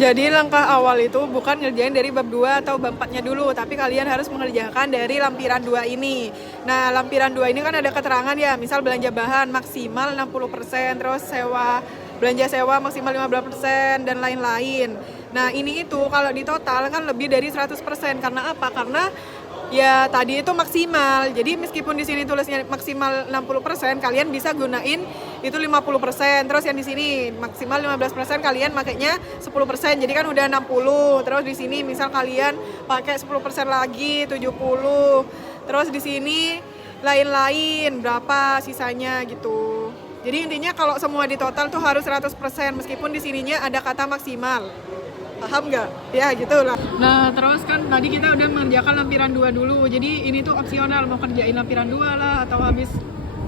Jadi langkah awal itu bukan ngerjain dari bab 2 atau bab 4-nya dulu, tapi kalian harus mengerjakan dari lampiran 2 ini. Nah, lampiran 2 ini kan ada keterangan ya, misal belanja bahan maksimal 60%, terus belanja sewa maksimal 15% dan lain-lain. Nah, ini itu kalau di total kan lebih dari 100%. Karena apa? Karena ya tadi itu maksimal. Jadi meskipun di sini tulisnya maksimal 60%, kalian bisa gunain itu 50%. Terus yang di sini maksimal 15%, kalian makainya 10%. Jadi kan udah 60. Terus di sini misal kalian pakai 10% lagi 70. Terus di sini lain-lain berapa sisanya gitu. Jadi intinya kalau semua di total tuh harus 100%, meskipun di sininya ada kata maksimal. Paham nggak? Ya gitu lah. Nah terus kan tadi kita udah mengerjakan lampiran 2 dulu. Jadi ini tuh opsional, mau kerjain lampiran 2 lah atau habis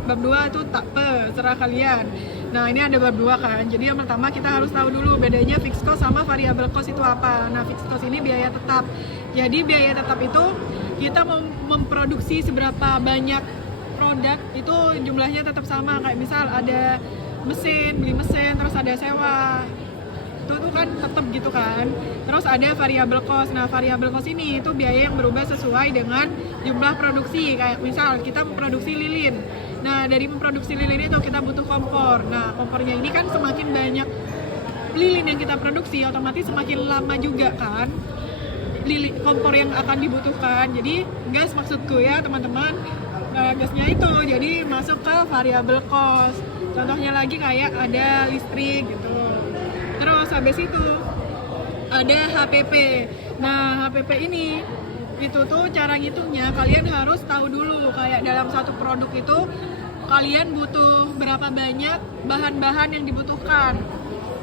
bab 2 itu tak terserah kalian. Nah ini ada bab 2 kan. Jadi yang pertama kita harus tahu dulu bedanya fixed cost sama variable cost itu apa. Nah fixed cost ini biaya tetap. Jadi biaya tetap itu kita mau memproduksi seberapa banyak produk itu jumlahnya tetap sama. Kayak misal ada mesin, beli mesin, terus ada sewa, itu tuh kan tetap gitu kan. Terus ada variable cost. Nah variable cost ini itu biaya yang berubah sesuai dengan jumlah produksi. Kayak misal kita memproduksi lilin. Nah dari memproduksi lilin itu kita butuh kompor. Nah kompornya ini kan semakin banyak lilin yang kita produksi, otomatis semakin lama juga kan kompor yang akan dibutuhkan. Jadi gas maksudku ya teman-teman, gasnya itu jadi masuk ke variable cost. Contohnya lagi kayak ada listrik gitu. Terus habis itu ada HPP. Nah HPP ini itu tuh cara ngitungnya kalian harus tahu dulu. Kayak dalam satu produk itu kalian butuh berapa banyak bahan-bahan yang dibutuhkan.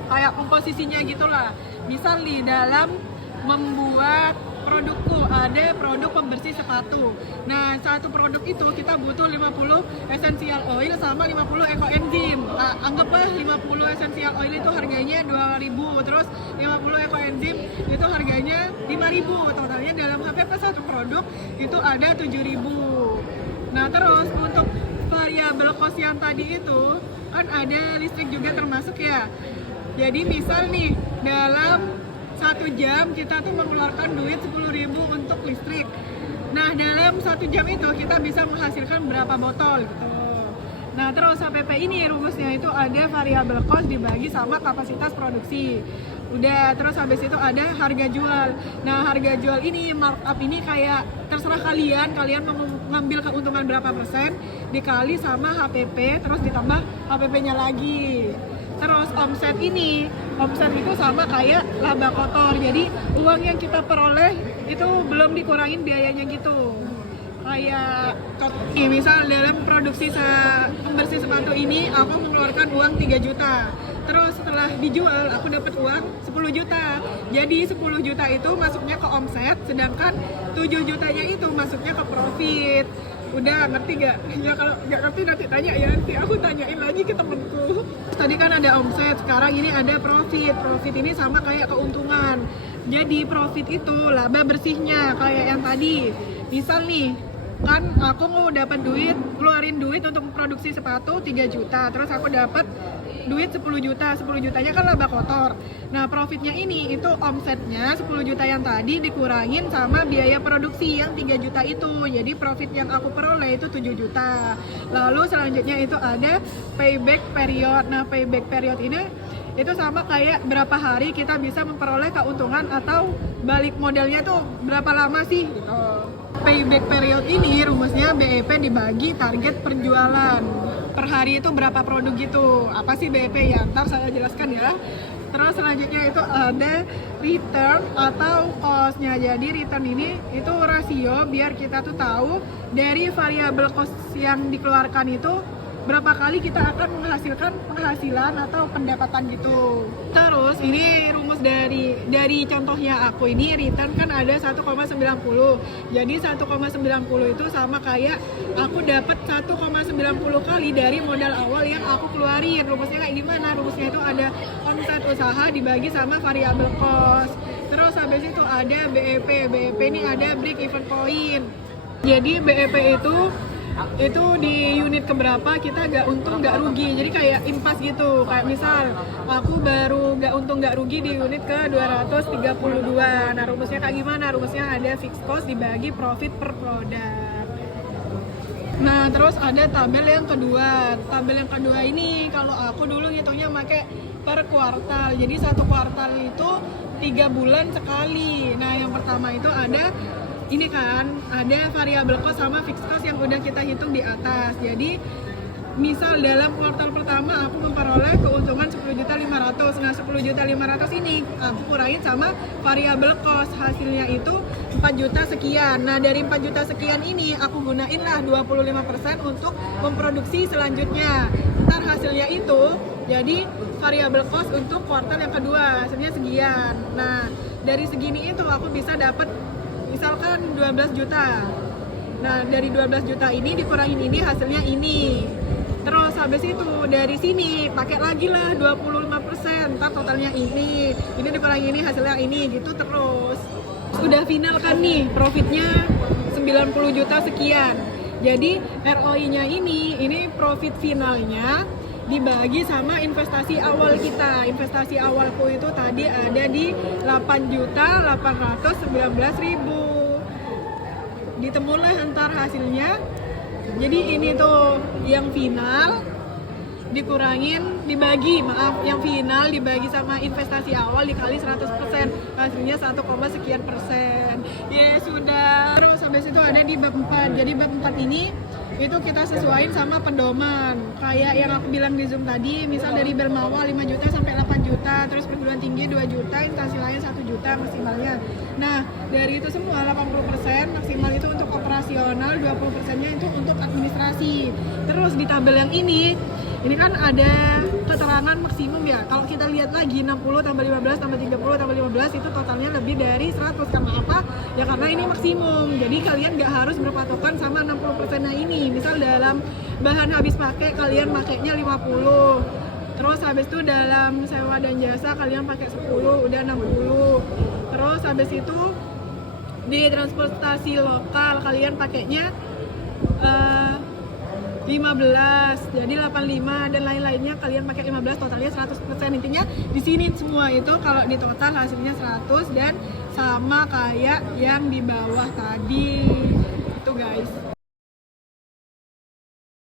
Kayak komposisinya gitulah. Misal nih dalam membuat produkku ada produk pembersih sepatu. Nah, satu produk itu kita butuh 50 essential oil sama 50 ekoenzim. Nah, anggaplah 50 essential oil itu harganya 2.000, terus 50 ekoenzim itu harganya 5.000. Totalnya dalam HPP satu produk itu ada 7.000. Nah, terus untuk variable cost yang tadi itu kan ada listrik juga termasuk ya. Jadi misal nih dalam 1 jam kita tuh mengeluarkan duit 10.000 untuk listrik. Nah dalam 1 jam itu kita bisa menghasilkan berapa botol gitu. Nah terus HPP ini rumusnya itu ada variable cost dibagi sama kapasitas produksi. Udah, terus habis itu ada harga jual. Nah harga jual ini markup ini kayak terserah kalian mau ngambil keuntungan berapa persen dikali sama HPP terus ditambah HPP-nya lagi. Terus omset itu sama kayak laba kotor. Jadi uang yang kita peroleh itu belum dikurangin biayanya gitu. Kayak misal dalam produksi pembersih sepatu ini aku mengeluarkan uang 3 juta. Terus setelah dijual aku dapat uang 10 juta. Jadi 10 juta itu masuknya ke omset, sedangkan 7 jutanya itu masuknya ke profit. Udah ngerti gak? Ya kalau gak ngerti nanti tanya ya, nanti aku tanyain lagi ke temenku. Tadi kan ada omset, sekarang ini ada profit. Profit ini sama kayak keuntungan. Jadi profit itu laba bersihnya kayak yang tadi. Misal nih, kan aku mau dapat keluarin duit untuk memproduksi sepatu 3 juta. Terus aku dapat duit 10 juta. 10 jutanya kan laba kotor. Nah profitnya ini itu omsetnya 10 juta yang tadi dikurangin sama biaya produksi yang 3 juta itu. Jadi profit yang aku peroleh itu 7 juta. Lalu selanjutnya itu ada payback period. Nah payback period ini itu sama kayak berapa hari kita bisa memperoleh keuntungan atau balik modalnya tuh berapa lama sih gitu. Payback period ini rumusnya BEP dibagi target penjualan per hari itu berapa produk gitu. Apa sih BEP ya? Ntar saya jelaskan ya. Terus selanjutnya itu ada return atau cost-nya. Jadi return ini itu rasio biar kita tuh tahu dari variable cost yang dikeluarkan itu berapa kali kita akan menghasilkan penghasilan atau pendapatan gitu. Terus ini rumus dari contohnya aku ini return kan ada 1,90. Jadi 1,90 itu sama kayak aku dapat 1,90 kali dari modal awal yang aku keluarin. Rumusnya kayak gimana? Rumusnya itu ada omset usaha dibagi sama variable cost. Terus habis itu ada BEP. BEP ini ada break even point. Jadi BEP itu itu di unit keberapa kita nggak untung nggak rugi, jadi kayak impas gitu. Kayak misal aku baru nggak untung nggak rugi di unit ke 232. Nah rumusnya kayak gimana? Rumusnya ada fixed cost dibagi profit per produk. Nah terus ada tabel yang kedua. Tabel yang kedua ini kalau aku dulu ngitungnya pakai per kuartal, jadi satu kuartal itu 3 bulan sekali. Nah yang pertama itu ada ini kan, ada variabel cost sama fixed cost yang udah kita hitung di atas. Jadi misal dalam kuartal pertama aku memperoleh keuntungan 10.500.000. Nah 10.500.000 ini aku kurangin sama variabel cost, hasilnya itu 4 juta sekian. Nah dari 4 juta sekian ini aku gunain lah 25% untuk memproduksi selanjutnya. Ntar hasilnya itu jadi variabel cost untuk kuartal yang kedua, hasilnya sekian. Nah dari segini itu aku bisa dapat misalkan 12 juta. Nah dari 12 juta ini dikurangin ini, hasilnya ini. Terus habis itu dari sini pakai lagi lah 25%, ntar totalnya ini dikurangin ini, hasilnya ini, gitu terus. Sudah final kan nih profitnya 90 juta sekian. Jadi ROI-nya ini profit finalnya dibagi sama investasi awal kita. Investasi awalku itu tadi ada di 8.819.000. Ditemulah antar hasilnya. Jadi ini tuh yang final yang final dibagi sama investasi awal dikali 100%, hasilnya 1, sekian persen. Ya sudah. Terus habis itu ada di bab 4. Jadi bab 4 ini itu kita sesuaiin sama pendoman. Kayak yang aku bilang di Zoom tadi, misal dari Belmawa 5 juta sampai 8 juta, terus perguruan tinggi 2 juta, instansi lain 1 juta maksimalnya. Nah, dari itu semua 80% maksimal itu untuk operasional, 20%-nya itu untuk administrasi. Terus di tabel yang ini kan ada keterangan maksimum ya. Kalau kita lihat lagi 60 tambah 15 tambah 30 tambah 15 itu totalnya lebih dari 100. Karena apa? Ya karena ini maksimum. Jadi kalian nggak harus berpatokan sama 60%-nya ini. Misal dalam bahan habis pakai kalian pakainya 50. Terus habis itu dalam sewa dan jasa kalian pakai 10, udah 60. Terus habis itu di transportasi lokal kalian pakainya 15, jadi 85 dan lain-lainnya kalian pakai 15, totalnya 100%. Intinya di sini semua itu kalau di total hasilnya 100 dan sama kayak yang di bawah tadi. Itu guys.